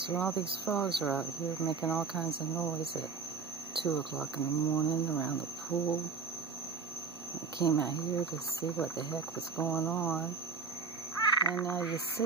So all these frogs are out here making all kinds of noise at 2 o'clock in the morning around the pool. I came out here to see what the heck was going on. And now you see.